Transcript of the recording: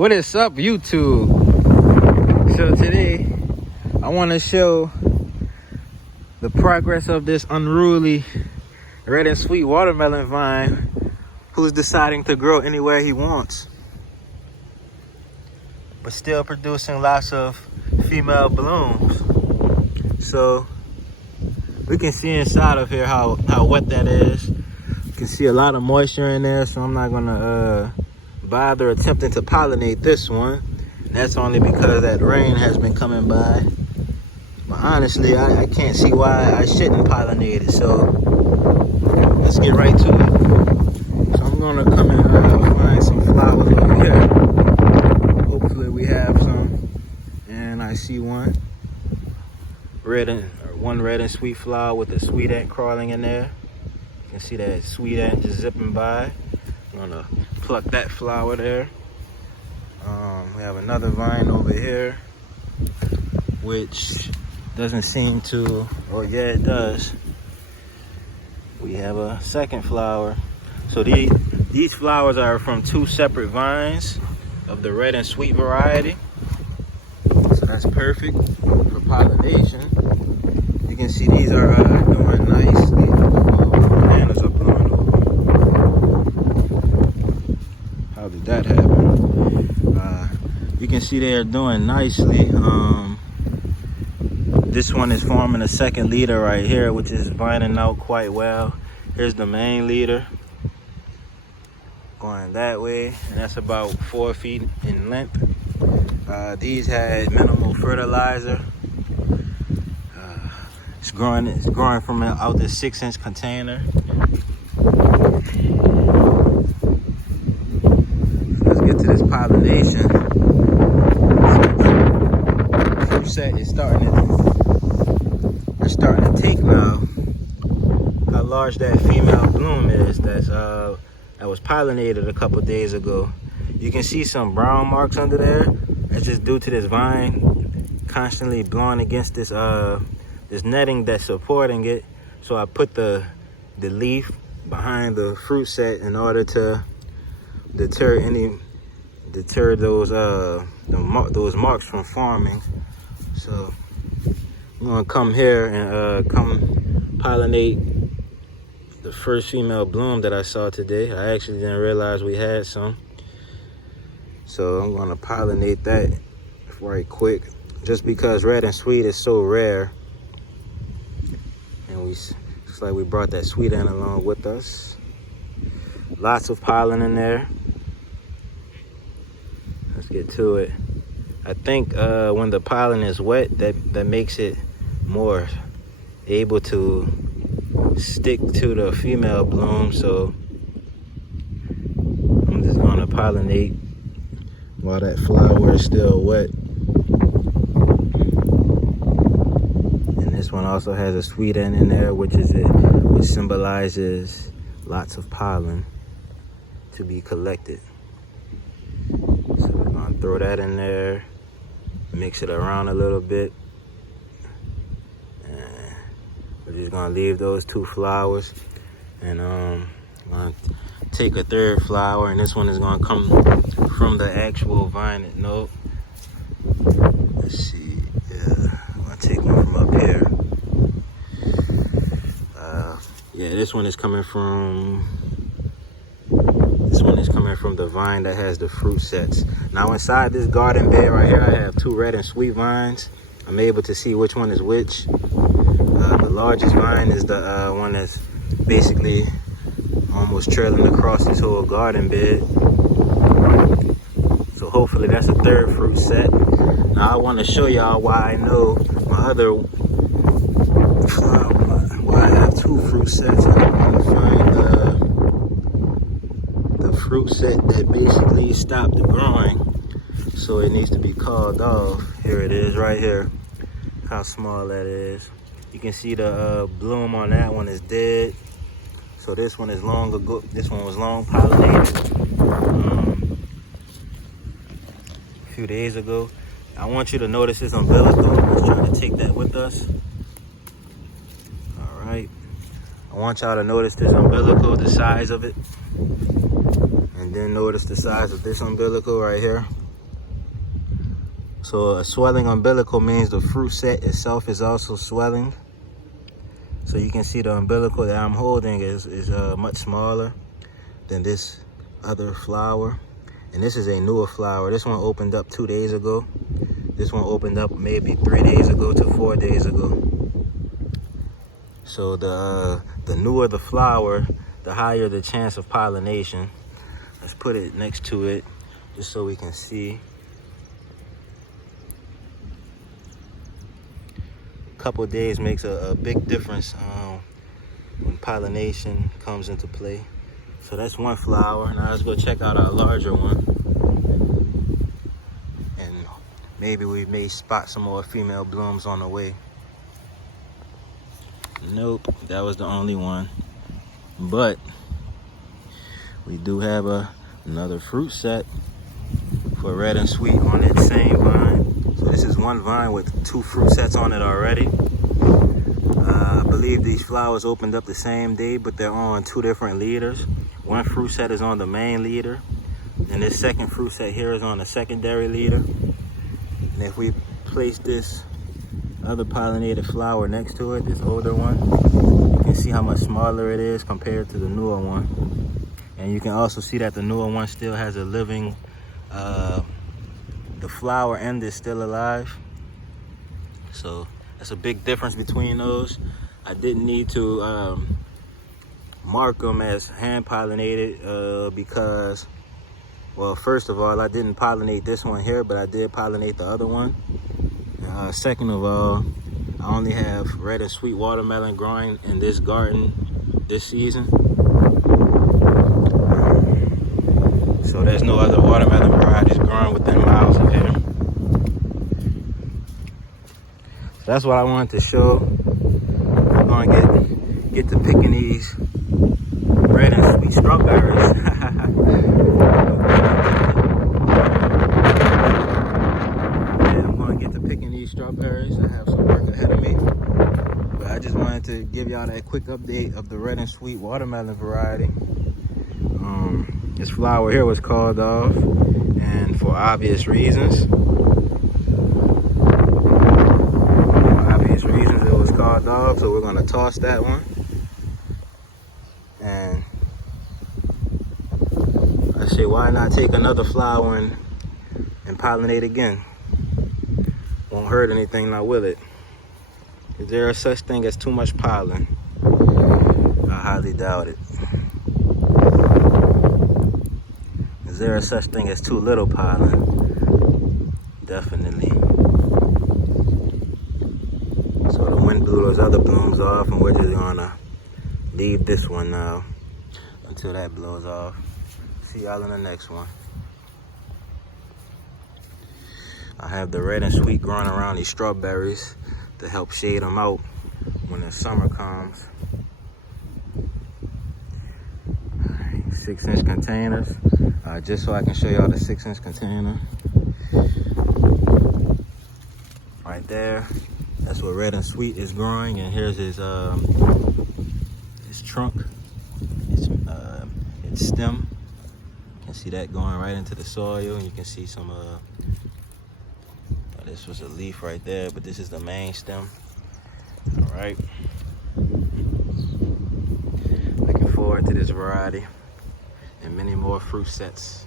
What is up, YouTube? So today I want to show the progress of this unruly red and sweet watermelon vine who's deciding to grow anywhere he wants, but still producing lots of female blooms. So we can see inside of here how wet that is. You can see a lot of moisture in there, so I'm not gonna bother attempting to pollinate this one. That's only because that rain has been coming by. But honestly, I can't see why I shouldn't pollinate it. So let's get right to it. So I'm gonna come and find some flowers over here. Hopefully we have some. And I see one red and sweet flower with a sweet ant crawling in there. You can see that sweet ant just zipping by. I'm gonna pluck that flower there. We have another vine over here, which doesn't seem to, or yeah, it does. We have a second flower. So these flowers are from two separate vines of the red and sweet variety. So that's perfect for pollination. You can see these are doing nicely. Bananas are blowing over. How did that happen? You can see they are doing nicely. This one is forming a second leader right here, which is vining out quite well. Here's the main leader going that way, and that's about 4 feet in length. These had minimal fertilizer. It's growing from out this 6-inch container. Let's get to this pollination. Fruit set is starting to take now. How large that female bloom is that was pollinated a couple days ago. You can see some brown marks under there. That's just due to this vine constantly blowing against this this netting that's supporting it. So I put the leaf behind the fruit set in order to deter those marks from forming. So I'm gonna come here and come pollinate the first female bloom that I saw today. I actually didn't realize we had some. So I'm gonna pollinate that right quick, just because red and sweet is so rare. And it's like we brought that sweet ant along with us. Lots of pollen in there. Let's get to it. I think when the pollen is wet, that makes it more able to stick to the female bloom. So I'm just gonna pollinate while that flower is still wet. And this one also has a sweet ant in there, which symbolizes lots of pollen to be collected. So we're gonna throw that in there, mix it around a little bit. And we're just gonna leave those two flowers. And I'm gonna take a third flower, and this one is gonna come from the actual vine. Nope. Let's see. Yeah, I'm gonna take one from up here. Yeah, this one is coming from the vine that has the fruit sets. Now inside this garden bed right here, I have two red and sweet vines. I'm able to see which one is which. The largest vine is the one that's basically almost trailing across this whole garden bed. So hopefully that's a third fruit set. Now I want to show y'all why I know my other flower, why I have two fruit sets. I want to find the fruit set that basically stopped the growing, so it needs to be called off. Here it is right here. How small that is. You can see the bloom on that one is dead. So this one is long ago. This one was long pollinated a few days ago. I want you to notice this umbilical. Let's try to take that with us. All right. I want y'all to notice this umbilical, the size of it. And then notice the size of this umbilical right here. So a swelling umbilical means the fruit set itself is also swelling. So you can see the umbilical that I'm holding is much smaller than this other flower. And this is a newer flower. This one opened up 2 days ago. This one opened up maybe 3 days ago to 4 days ago. So the newer the flower, the higher the chance of pollination. Let's put it next to it just so we can see. A couple of days makes a big difference when pollination comes into play. So that's one flower. Now let's go check out our larger one. And maybe we may spot some more female blooms on the way. Nope, that was the only one. But we do have another fruit set for red and sweet on that same vine. So this is one vine with 2 fruit sets on it already. I believe these flowers opened up the same day, but they're on 2 different leaders. One fruit set is on the main leader, and this second fruit set here is on the secondary leader. And if we place this other pollinated flower next to it, this older one, you can see how much smaller it is compared to the newer one. And you can also see that the newer one still has a living, the flower end is still alive. So that's a big difference between those. I didn't need to mark them as hand pollinated because, well, first of all, I didn't pollinate this one here, but I did pollinate the other one. Second of all, I only have red and sweet watermelon growing in this garden this season. So there's no other watermelon varieties growing within miles of here. So that's what I wanted to show. We're gonna get to picking these red and sweet strawberries. Strawberries. I have some work ahead of me, but I just wanted to give y'all that quick update of the red and sweet watermelon variety. This flower here was called off, and for obvious reasons. It was called off, so we're gonna toss that one. And I say, why not take another flower and pollinate again? Won't hurt anything, now will it? Is there a such thing as too much pollen? I highly doubt it. Is there a such thing as too little pollen? Definitely. So the wind blew those other blooms off, and we're just gonna leave this one now until that blows off. See y'all in the next one. I have the red and sweet growing around these strawberries to help shade them out when the summer comes. 6-inch containers, just so I can show y'all the 6-inch container. Right there, that's where red and sweet is growing, and here's his trunk, its stem. You can see that going right into the soil, and you can see some this was a leaf right there, but this is the main stem. All right. Looking forward to this variety and many more fruit sets.